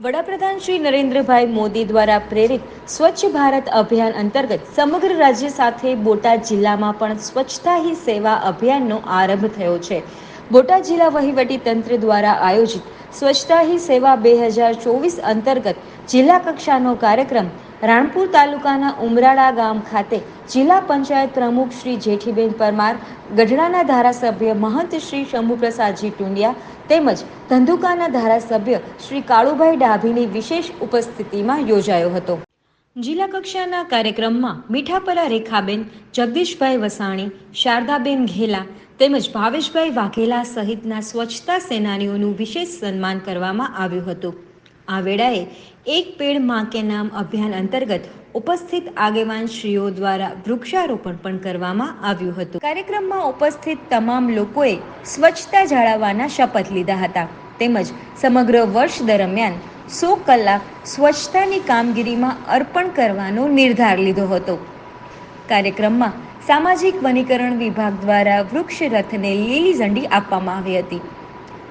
વડાપ્રધાન શ્રી નરેન્દ્રભાઈ મોદી દ્વારા પ્રેરિત સ્વચ્છ ભારત અભિયાન અંતર્ગત સમગ્ર રાજ્ય સાથે બોટાદ જિલ્લામાં પણ સ્વચ્છતા હી સેવા અભિયાનનો આરંભ થયો છે. બોટાદ જિલ્લા વહીવટી તંત્ર દ્વારા આયોજિત સ્વચ્છતા હી સેવા બે હજાર ચોવીસ અંતર્ગત જિલ્લા કક્ષાનો કાર્યક્રમ રાણપુર તાલુકાના ઉમરાળા ગામ ખાતે જિલ્લા પંચાયત પ્રમુખ શ્રી જેઠીબેન પરમાર, ગઢડાના ધારાસભ્ય મહંત શ્રી શંભુપ્રસાદજી ટુંડિયા તેમજ ધંધુકાના ધારાસભ્ય શ્રી કાળુભાઈ ડાભીની વિશેષ ઉપસ્થિતિમાં યોજાયો હતો. જિલ્લા કક્ષાના કાર્યક્રમમાં મીઠાપરા રેખાબેન, જગદીશભાઈ વસાણી, શારદાબેન ઘેલા તેમજ ભાવેશભાઈ વાઘેલા સહિતના સ્વચ્છતા સેનાનીઓનું વિશેષ સન્માન કરવામાં આવ્યું હતું. આ વેળાએ એક પેડમાં કે નામ અભિયાન અંતર્ગત ઉપસ્થિત આગેવાન શ્રીઓ દ્વારા વૃક્ષારોપણ પણ કરવામાં આવ્યું હતું. કાર્યક્રમમાં ઉપસ્થિત તમામ લોકોએ સ્વચ્છતા જાળવવાના શપથ લીધા હતા. તેમજ સમગ્ર વર્ષ દરમિયાન સો કલાક સ્વચ્છતાની કામગીરીમાં અર્પણ કરવાનો નિર્ધાર લીધો હતો. કાર્યક્રમમાં સામાજિક વનીકરણ વિભાગ દ્વારા વૃક્ષ રથને લીલી ઝંડી આપવામાં આવી હતી.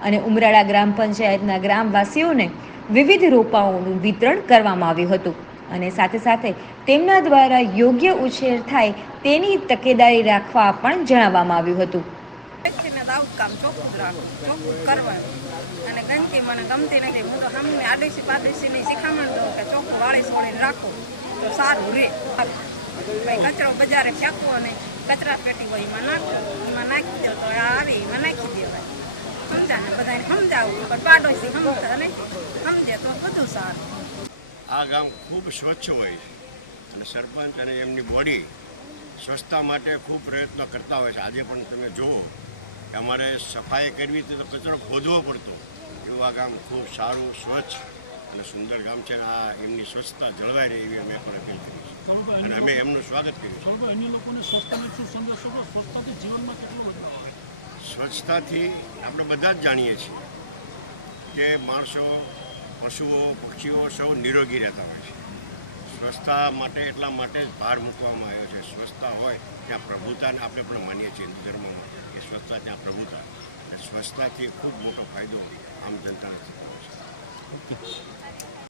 અને ઉમરાળા ગ્રામ પંચાયતના ગ્રામવાસીઓને વિવિધ રોપાઓનું વિતરણ કરવામાં આવ્યું હતું અને સાથે સાથે તેમના દ્વારા યોગ્ય ઉછેર થાય તેની તકેદારી રાખવા પણ જણાવવામાં આવ્યું હતું. કામ ચોખ્ખું જ ચોખ્ખું કરવાનું. અને ગંદકી મને ગમતી નથી. હું તો આડોશી પાડોશીને શીખામણ દઉં કે ચોખ્ખું વાળી સોળીને રાખો સારું રહે કચરો બજારે ફેંકવો અને કચરા પેટી હોય એમાં નાખો. એમાં નાખી દો આવી, એમાં નાખી દેવાય. સમજાને બધાને? સમજાવું. પણ પાડોશી સમજતા સારું આ ગામ ખૂબ સ્વચ્છ હોય છે. અને સરપંચ અને એમની બોડી સ્વચ્છતા માટે ખૂબ પ્રયત્ન કરતા હોય છે. આજે પણ તમે જુઓ કે અમારે સફાઈ કરવી તો કચરો ખોદવો પડતો. એવું આ ગામ ખૂબ સારું સ્વચ્છ અને સુંદર ગામ છે. અને આ એમની સ્વચ્છતા જળવાઈ રહે એવી અમે પણ અપીલ કરી છે અને અમે એમનું સ્વાગત કર્યું છે અન્ય લોકોને જીવનમાં કેટલો સ્વચ્છતાથી આપણે બધા જ જાણીએ છીએ કે માણસો પશુઓ, પક્ષીઓ સૌ નિરોગી રહેતા હોય છે. સ્વચ્છતા માટે એટલા માટે જ ભાર મૂકવામાં આવ્યો છે. સ્વચ્છતા હોય ત્યાં પ્રભુતાને આપણે પણ માનીએ છીએ હિન્દુ ધર્મમાં કે સ્વચ્છતા ત્યાં પ્રભુતા. અને સ્વચ્છતાથી ખૂબ મોટો ફાયદો આમ જનતાને થતો છે.